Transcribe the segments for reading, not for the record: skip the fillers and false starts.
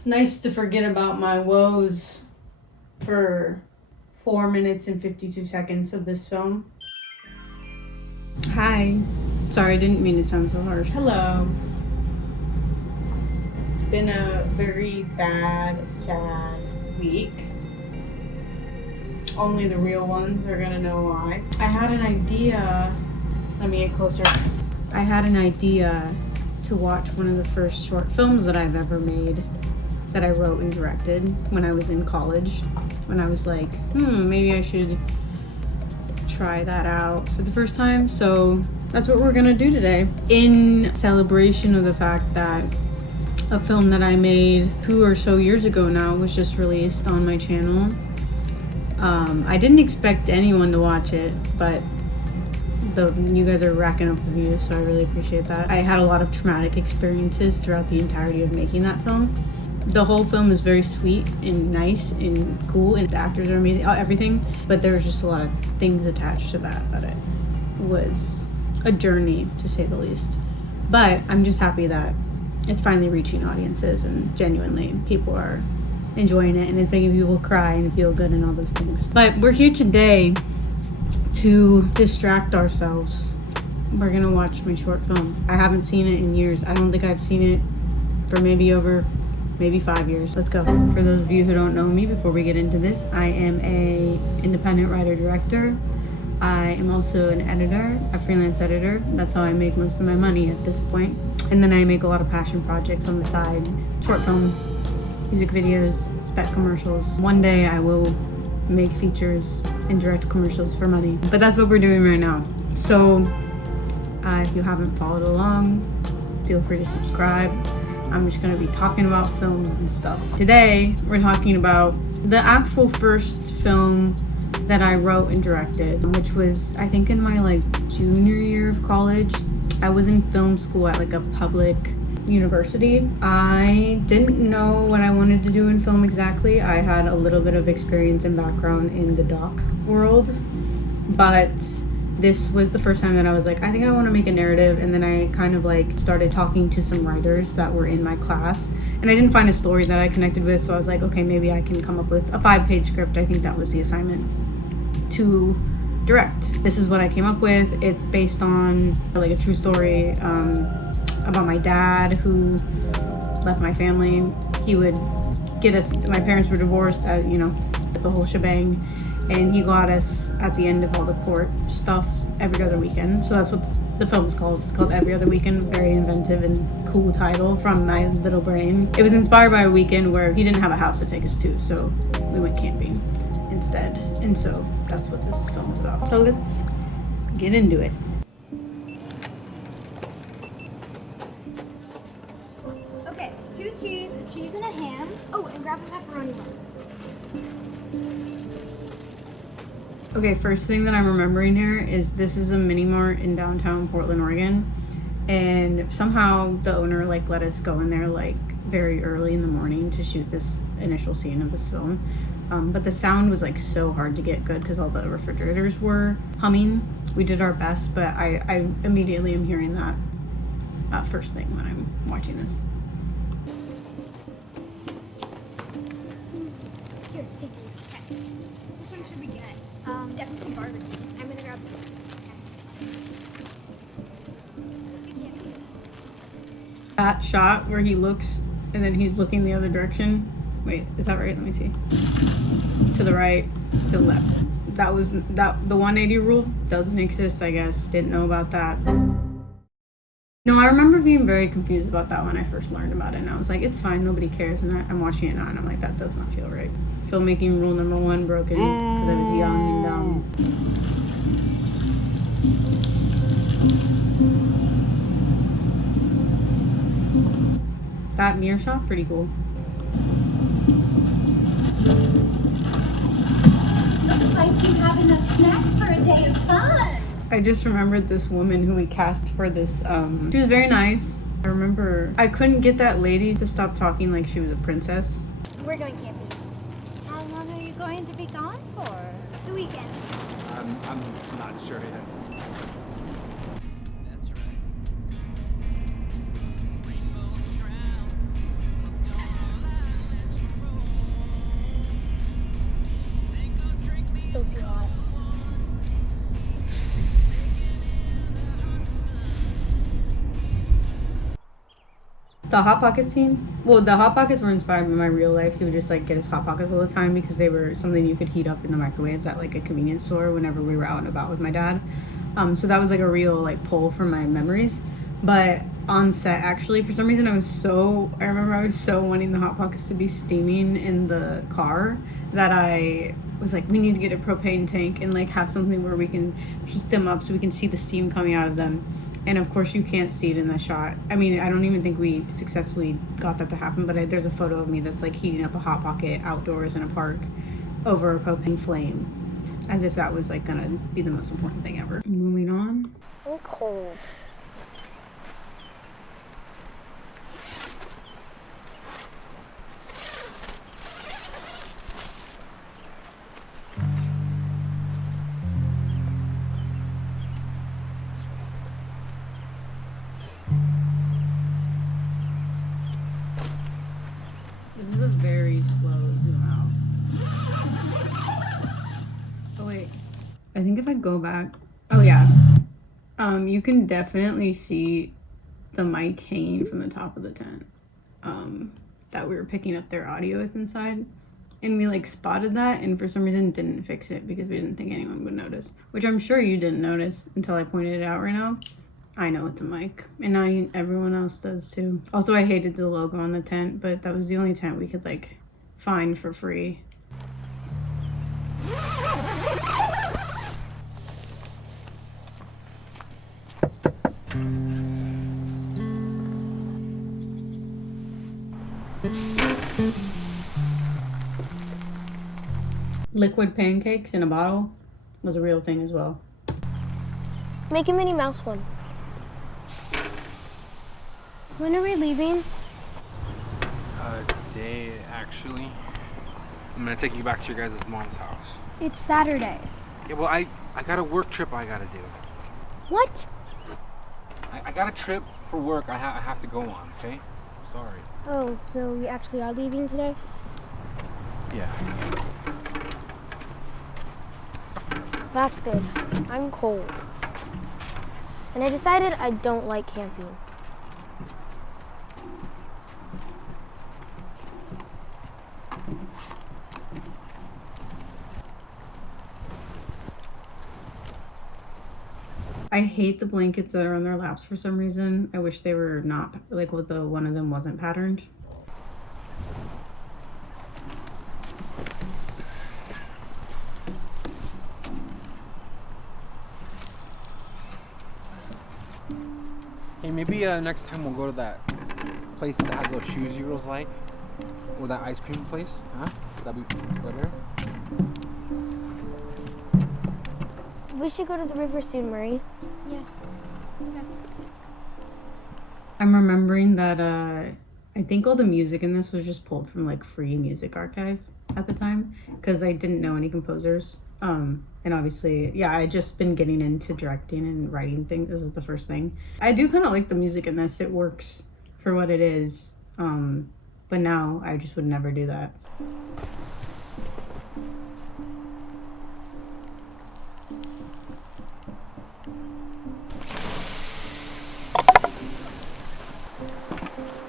It's nice to forget about my woes for 4 minutes and 52 seconds of this film. Hi. Sorry, I didn't mean to sound so harsh. Hello. It's been a very bad, sad week. Only the real ones are gonna know why. I had an idea. Let me get closer. I had an idea to watch one of the first short films that I've ever made, that I wrote and directed when I was in college. When I was like, maybe I should try that out for the first time. So that's what we're gonna do today, in celebration of the fact that a film that I made 2 or so years ago now was just released on my channel. I didn't expect anyone to watch it, but you guys are racking up the views, so I really appreciate that. I had a lot of traumatic experiences throughout the entirety of making that film. The whole film is very sweet and nice and cool, and the actors are amazing, everything, but there was just a lot of things attached to that it was a journey, to say the least. But I'm just happy that it's finally reaching audiences, and genuinely people are enjoying it, and it's making people cry and feel good and all those things. But we're here today to distract ourselves. We're gonna watch my short film. I haven't seen it in years. I don't think I've seen it for maybe 5 years. Let's go. For those of you who don't know me, before we get into this, I am a independent writer director. I am also an editor, a freelance editor. That's how I make most of my money at this point. And then I make a lot of passion projects on the side, short films, music videos, spec commercials. One day I will make features and direct commercials for money. But that's what we're doing right now. So if you haven't followed along, feel free to subscribe. I'm just gonna be talking about films and stuff. Today, we're talking about the actual first film that I wrote and directed, which was, I think, in my junior year of college. I was in film school at a public university. I didn't know what I wanted to do in film exactly. I had a little bit of experience and background in the doc world, but this was the first time that I was like, I think I want to make a narrative. And then I kind of started talking to some writers that were in my class, and I didn't find a story that I connected with, so I was like, okay, maybe I can come up with a 5-page script. I think that was the assignment to direct. This is what I came up with. It's based on a true story about my dad who left my family. He would get us, my parents were divorced, the whole shebang, and he got us at the end of all the court stuff every other weekend. So that's what the film is called. It's called Every Other Weekend. Very inventive and cool title from my little brain. It was inspired by a weekend where he didn't have a house to take us to, so we went camping instead. And so that's what this film is about. So let's get into it. Okay, 2 cheese, a cheese and a ham. Oh, and grab a pepperoni one. Okay, first thing that I'm remembering here is this is a mini mart in downtown Portland, Oregon, and somehow the owner let us go in there very early in the morning to shoot this initial scene of this film. But the sound was so hard to get good because all the refrigerators were humming. We did our best, but I immediately am hearing that first thing when I'm watching this. Here, take this. Okay. Which one should we get? Definitely barbecue. I'm gonna grab this. That shot where he looks and then he's looking the other direction. Wait, is that right? Let me see. To the right, to the left. The 180 rule doesn't exist, I guess. Didn't know about that. No, I remember being very confused about that when I first learned about it, and I was like, it's fine, nobody cares. And I'm watching it now, and I'm like, that does not feel right. Filmmaking rule number 1 broken because I was young and dumb. That mirror shot, pretty cool. Looks like you have enough snacks for a day of fun. I just remembered this woman who we cast for this. She was very nice. I remember I couldn't get that lady to stop talking like she was a princess. We're going camping. How long are you going to be gone for? The weekend. I'm not sure yet. That's right. still too hot. The Hot Pocket scene? Well, the Hot Pockets were inspired by my real life. He would just like get his Hot Pockets all the time because they were something you could heat up in the microwaves at like a convenience store whenever we were out and about with my dad. So that was like a real like pull from my memories. But on set, actually, for some reason, I remember I was so wanting the Hot Pockets to be steaming in the car that I was like, we need to get a propane tank and like have something where we can heat them up so we can see the steam coming out of them. And of course, you can't see it in the shot. I mean, I don't even think we successfully got that to happen, but there's a photo of me that's like heating up a Hot Pocket outdoors in a park over a propane flame, as if that was like gonna be the most important thing ever. Moving on. I'm cold. This is a very slow zoom out. Oh wait, I think if I go back, oh yeah, you can definitely see the mic hanging from the top of the tent, that we were picking up their audio with inside, and we like spotted that, and for some reason didn't fix it because we didn't think anyone would notice, which I'm sure you didn't notice until I pointed it out right now. I know it's a mic, and now everyone else does too. Also, I hated the logo on the tent, but that was the only tent we could like find for free. Liquid pancakes in a bottle was a real thing as well. Make a Minnie Mouse one. When are we leaving? Today, actually. I'm gonna take you back to your guys' mom's house. It's Saturday. Yeah, well, I got a work trip I gotta do. What? I got a trip for work I have to go on, okay? Sorry. Oh, so we actually are leaving today? Yeah. That's good. I'm cold. And I decided I don't like camping. I hate the blankets that are on their laps for some reason. I wish they were not, like with the one of them wasn't patterned. Hey, maybe next time we'll go to that place that has those shoes you girls like, or that ice cream place, huh? That'd be better. We should go to the river soon, Marie. Yeah. Okay. I'm remembering that I think all the music in this was just pulled from like Free Music Archive at the time because I didn't know any composers. And obviously, yeah, I just been getting into directing and writing things. This is the first thing. I do kind of like the music in this. It works for what it is. But now I just would never do that.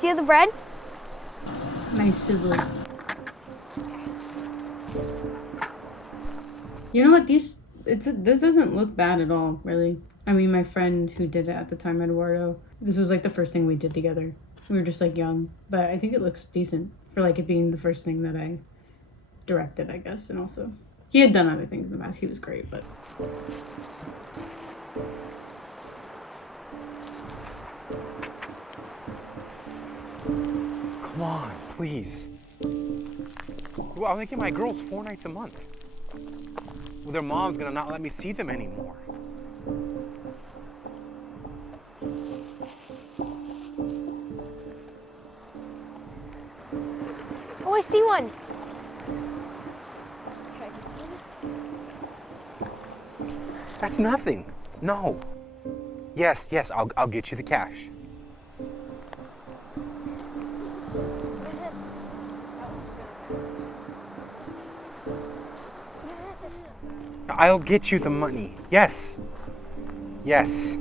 Do you have the bread? Nice sizzle. You know what? This doesn't look bad at all, really. I mean, my friend who did it at the time, Eduardo, this was like the first thing we did together. We were just like young, but I think it looks decent for like it being the first thing that I directed, I guess. And also, he had done other things in the past. He was great, but. Come on, please. Well, I'm making my girls 4 nights a month. Well, their mom's gonna not let me see them anymore. Oh, I see one. That's nothing. No. Yes, I'll get you the cash. I'll get you the money. Yes. Yes.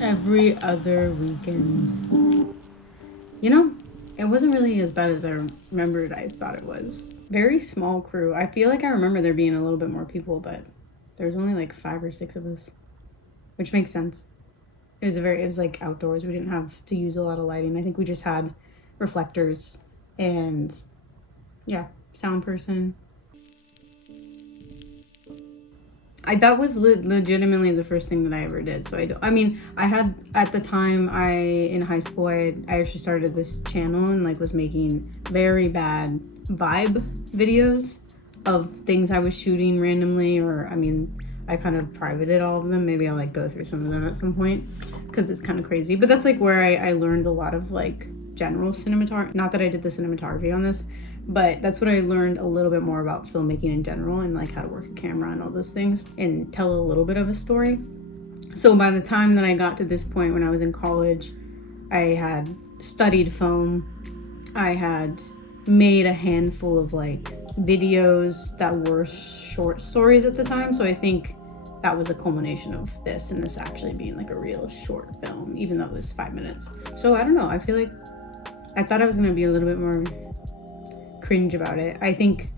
Every other weekend. You know, it wasn't really as bad as I remembered I thought it was. Very small crew. I feel like I remember there being a little bit more people, but there was only like 5 or 6 of us, which makes sense. It was like outdoors. We didn't have to use a lot of lighting. I think we just had reflectors and yeah, sound person. That was legitimately the first thing that I ever did. So I had at the time in high school, I actually started this channel and like was making very bad vibe videos of things I was shooting randomly, or I kind of privated all of them. Maybe I'll like go through some of them at some point because it's kind of crazy. But that's like where I learned a lot of like general cinematography. Not that I did the cinematography on this, but that's what I learned a little bit more about filmmaking in general and like how to work a camera and all those things and tell a little bit of a story. So by the time that I got to this point when I was in college, I had studied film. I had made a handful of like videos that were short stories at the time. So I think that was a culmination of this and this actually being like a real short film, even though it was 5 minutes. So I don't know. I feel like I thought I was going to be a little bit more cringe about it. I think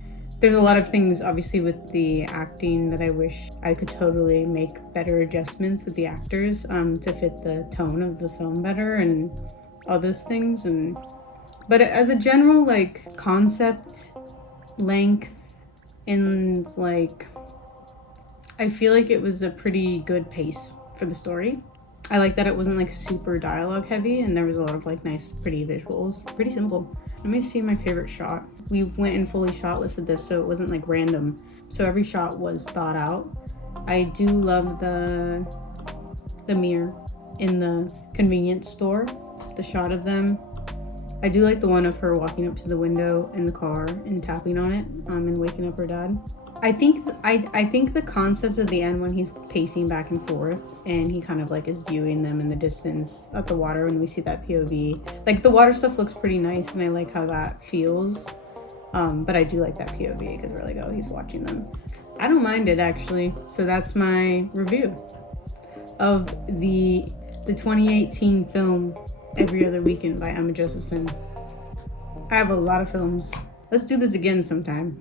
there's a lot of things obviously with the acting that I wish I could totally make better adjustments with the actors to fit the tone of the film better and all those things. But as a general like concept, length, and like I feel like it was a pretty good pace for the story. I like that it wasn't like super dialogue heavy and there was a lot of like nice pretty visuals. Pretty simple. Let me see my favorite shot. We went and fully shot listed this so it wasn't like random. So every shot was thought out. I do love the mirror in the convenience store, the shot of them. I do like the one of her walking up to the window in the car and tapping on it and waking up her dad. I think the concept at the end when he's pacing back and forth and he kind of like is viewing them in the distance at the water when we see that POV. Like the water stuff looks pretty nice and I like how that feels. But I do like that POV because we're like, oh, he's watching them. I don't mind it actually. So that's my review of the 2018 film Every Other Weekend by Emma Josephson. I have a lot of films. Let's do this again sometime.